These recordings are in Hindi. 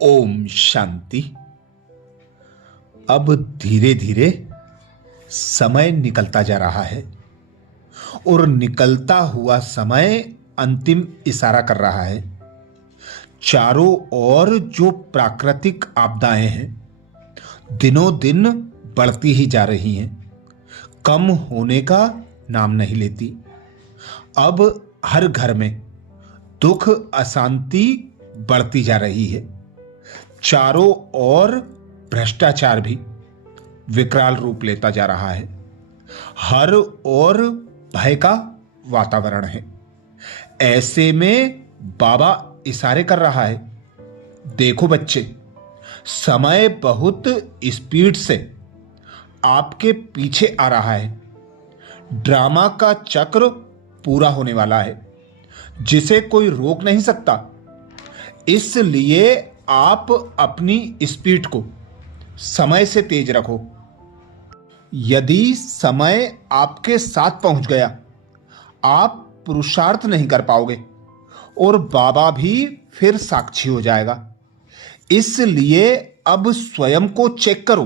ओम शांति। अब धीरे धीरे समय निकलता जा रहा है और निकलता हुआ समय अंतिम इशारा कर रहा है। चारों ओर जो प्राकृतिक आपदाएं हैं दिनों दिन बढ़ती ही जा रही हैं, कम होने का नाम नहीं लेती। अब हर घर में दुख अशांति बढ़ती जा रही है। चारों ओर भ्रष्टाचार भी विकराल रूप लेता जा रहा है। हर ओर भय का वातावरण है। ऐसे में बाबा इशारे कर रहा है, देखो बच्चे, समय बहुत स्पीड से आपके पीछे आ रहा है। ड्रामा का चक्र पूरा होने वाला है जिसे कोई रोक नहीं सकता। इसलिए आप अपनी स्पीड को समय से तेज रखो। यदि समय आपके साथ पहुंच गया, आप पुरुषार्थ नहीं कर पाओगे और बाबा भी फिर साक्षी हो जाएगा। इसलिए अब स्वयं को चेक करो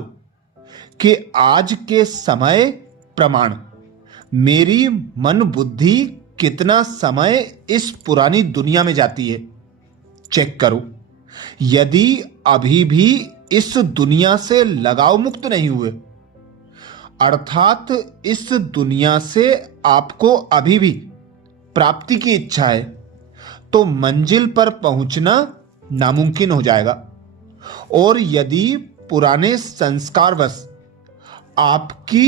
कि आज के समय प्रमाण मेरी मन बुद्धि कितना समय इस पुरानी दुनिया में जाती है। चेक करो। यदि अभी भी इस दुनिया से लगाव मुक्त नहीं हुए, अर्थात इस दुनिया से आपको अभी भी प्राप्ति की इच्छा है, तो मंजिल पर पहुंचना नामुमकिन हो जाएगा। और यदि पुराने संस्कारवश आपकी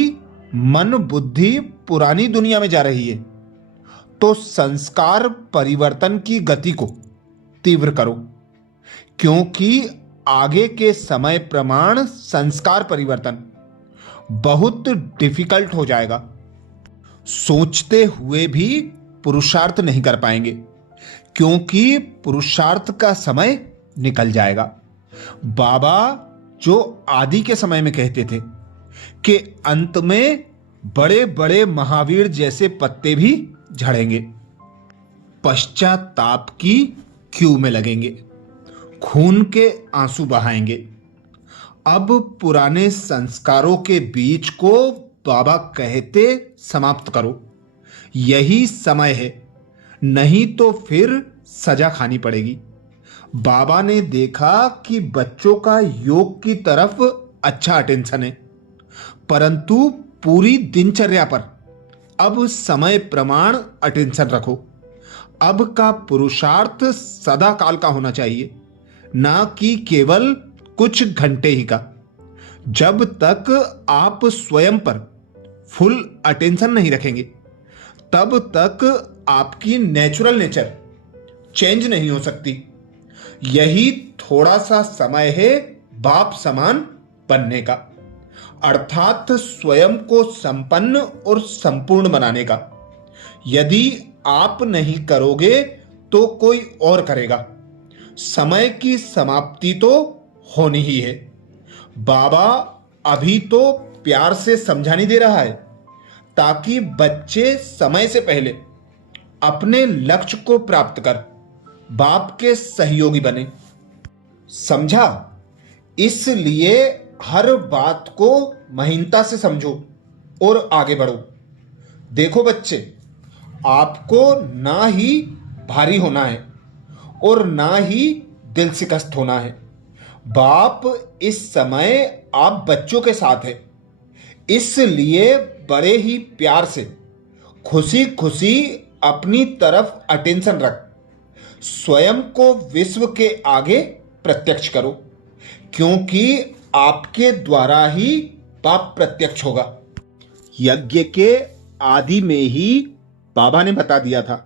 मन बुद्धि पुरानी दुनिया में जा रही है, तो संस्कार परिवर्तन की गति को तीव्र करो, क्योंकि आगे के समय प्रमाण संस्कार परिवर्तन बहुत डिफिकल्ट हो जाएगा। सोचते हुए भी पुरुषार्थ नहीं कर पाएंगे, क्योंकि पुरुषार्थ का समय निकल जाएगा। बाबा जो आदि के समय में कहते थे कि अंत में बड़े बड़े महावीर जैसे पत्ते भी झड़ेंगे, पश्चाताप की क्यू में लगेंगे, खून के आंसू बहाएंगे। अब पुराने संस्कारों के बीज को बाबा कहते समाप्त करो, यही समय है, नहीं तो फिर सजा खानी पड़ेगी। बाबा ने देखा कि बच्चों का योग की तरफ अच्छा अटेंशन है, परंतु पूरी दिनचर्या पर अब समय प्रमाण अटेंशन रखो। अब का पुरुषार्थ सदा काल का होना चाहिए, ना कि केवल कुछ घंटे ही का। जब तक आप स्वयं पर फुल अटेंशन नहीं रखेंगे, तब तक आपकी नेचुरल नेचर चेंज नहीं हो सकती। यही थोड़ा सा समय है बाप समान बनने का, अर्थात स्वयं को संपन्न और संपूर्ण बनाने का। यदि आप नहीं करोगे तो कोई और करेगा। समय की समाप्ति तो होनी ही है। बाबा अभी तो प्यार से समझाने दे रहा है, ताकि बच्चे समय से पहले अपने लक्ष्य को प्राप्त कर बाप के सहयोगी बने। समझा? इसलिए हर बात को महीनता से समझो और आगे बढ़ो। देखो बच्चे, आपको ना ही भारी होना है और ना ही दिल शिकस्त होना है। बाप इस समय आप बच्चों के साथ है, इसलिए बड़े ही प्यार से खुशी खुशी अपनी तरफ अटेंशन रख स्वयं को विश्व के आगे प्रत्यक्ष करो, क्योंकि आपके द्वारा ही बाप प्रत्यक्ष होगा। यज्ञ के आदि में ही बाबा ने बता दिया था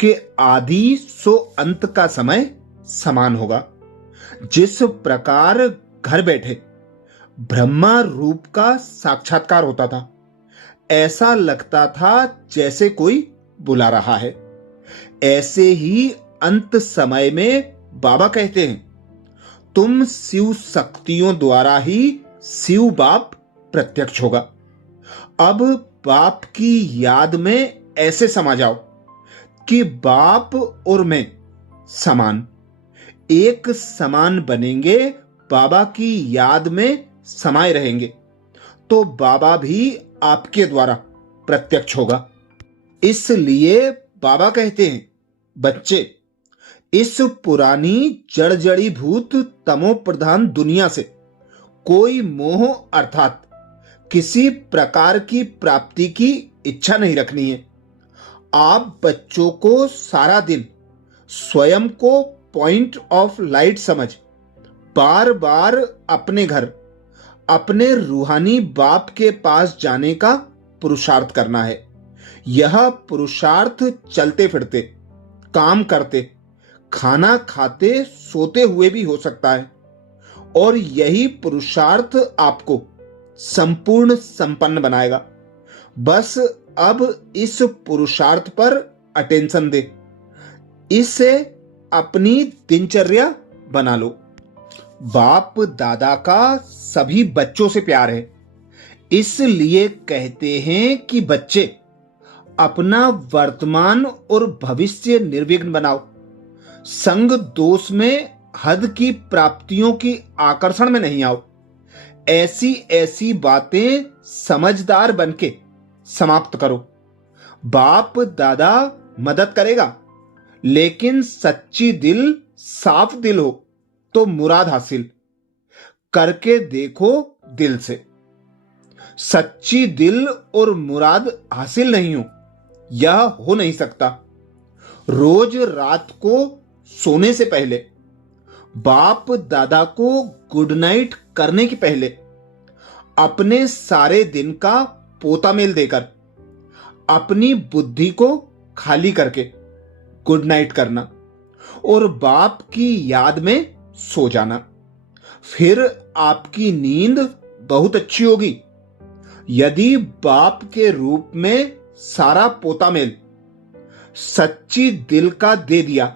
कि आदि सो अंत का समय समान होगा। जिस प्रकार घर बैठे ब्रह्मा रूप का साक्षात्कार होता था, ऐसा लगता था जैसे कोई बुला रहा है, ऐसे ही अंत समय में बाबा कहते हैं, तुम शिव शक्तियों द्वारा ही शिव बाप प्रत्यक्ष होगा। अब बाप की याद में ऐसे समा जाओ कि बाप और मैं समान, एक समान बनेंगे, बाबा की याद में समाये रहेंगे, तो बाबा भी आपके द्वारा प्रत्यक्ष होगा। इसलिए बाबा कहते हैं, बच्चे, इस पुरानी जड़ भूत तमो प्रधान दुनिया से कोई मोह अर्थात किसी प्रकार की प्राप्ति की इच्छा नहीं रखनी है। आप बच्चों को सारा दिन स्वयं को पॉइंट ऑफ लाइट समझ बार बार अपने घर, अपने रूहानी बाप के पास जाने का पुरुषार्थ करना है। यह पुरुषार्थ चलते फिरते, काम करते, खाना खाते, सोते हुए भी हो सकता है, और यही पुरुषार्थ आपको संपूर्ण संपन्न बनाएगा। बस अब इस पुरुषार्थ पर अटेंशन दे, इसे अपनी दिनचर्या बना लो। बाप दादा का सभी बच्चों से प्यार है, इसलिए कहते हैं कि बच्चे अपना वर्तमान और भविष्य निर्विघ्न बनाओ। संग दोष में हद की प्राप्तियों की आकर्षण में नहीं आओ। ऐसी ऐसी बातें समझदार बनके समाप्त करो। बाप दादा मदद करेगा, लेकिन सच्ची दिल, साफ दिल हो तो मुराद हासिल करके देखो दिल से। सच्ची दिल और मुराद हासिल नहीं हो, यह हो नहीं सकता। रोज रात को सोने से पहले, बाप दादा को गुड नाइट करने के पहले, अपने सारे दिन का पोता मेल देकर, अपनी बुद्धि को खाली करके गुड नाइट करना और बाप की याद में सो जाना। फिर आपकी नींद बहुत अच्छी होगी। यदि बाप के रूप में सारा पोता मेल सच्ची दिल का दे दिया,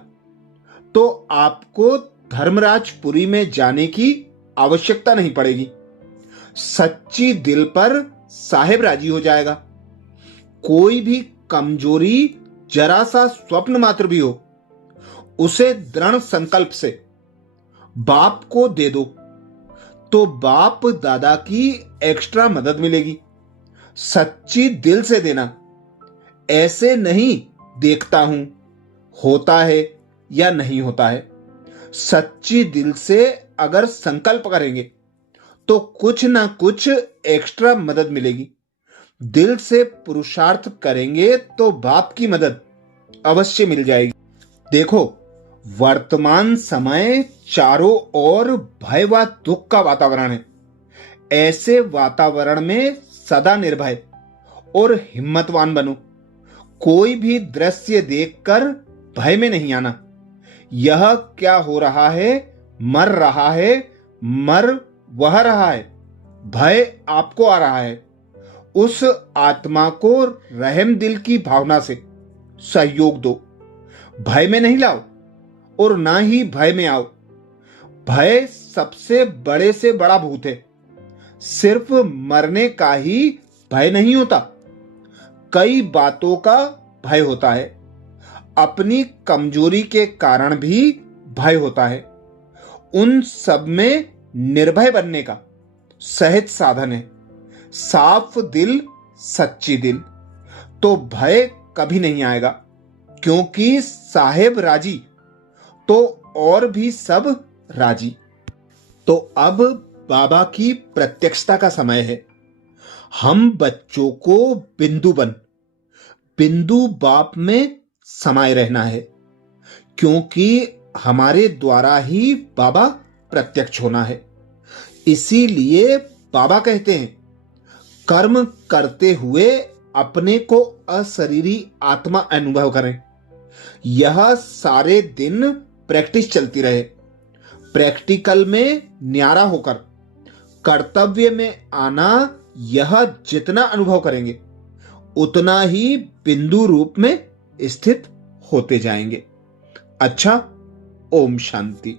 तो आपको धर्मराजपुरी में जाने की आवश्यकता नहीं पड़ेगी। सच्ची दिल पर साहेब राजी हो जाएगा। कोई भी कमजोरी, जरा सा स्वप्न मात्र भी हो, उसे दृढ़ संकल्प से बाप को दे दो, तो बाप दादा की एक्स्ट्रा मदद मिलेगी। सच्ची दिल से देना, ऐसे नहीं देखता हूं होता है या नहीं होता है। सच्ची दिल से अगर संकल्प करेंगे तो कुछ ना कुछ एक्स्ट्रा मदद मिलेगी। दिल से पुरुषार्थ करेंगे तो बाप की मदद अवश्य मिल जाएगी। देखो, वर्तमान समय चारों ओर भय व दुख का वातावरण है। ऐसे वातावरण में सदा निर्भय और हिम्मतवान बनो। कोई भी दृश्य देखकर भय में नहीं आना। यह क्या हो रहा है, मर रहा है, मर वह रहा है, भय आपको आ रहा है। उस आत्मा को रहम दिल की भावना से सहयोग दो। भय में नहीं लाओ और ना ही भय में आओ। भय सबसे बड़े से बड़ा भूत है। सिर्फ मरने का ही भय नहीं होता, कई बातों का भय होता है। अपनी कमजोरी के कारण भी भय होता है। उन सब में निर्भय बनने का सहज साधन है साफ दिल, सच्ची दिल, तो भय कभी नहीं आएगा। क्योंकि साहेब राजी तो और भी सब राजी। तो अब बाबा की प्रत्यक्षता का समय है। हम बच्चों को बिंदु बाप में समाये रहना है, क्योंकि हमारे द्वारा ही बाबा प्रत्यक्ष होना है। इसीलिए बाबा कहते हैं, कर्म करते हुए अपने को अशरीरी आत्मा अनुभव करें। यह सारे दिन प्रैक्टिस चलती रहे। प्रैक्टिकल में न्यारा होकर कर्तव्य में आना, यह जितना अनुभव करेंगे उतना ही बिंदु रूप में स्थित होते जाएंगे। अच्छा, ओम शांति।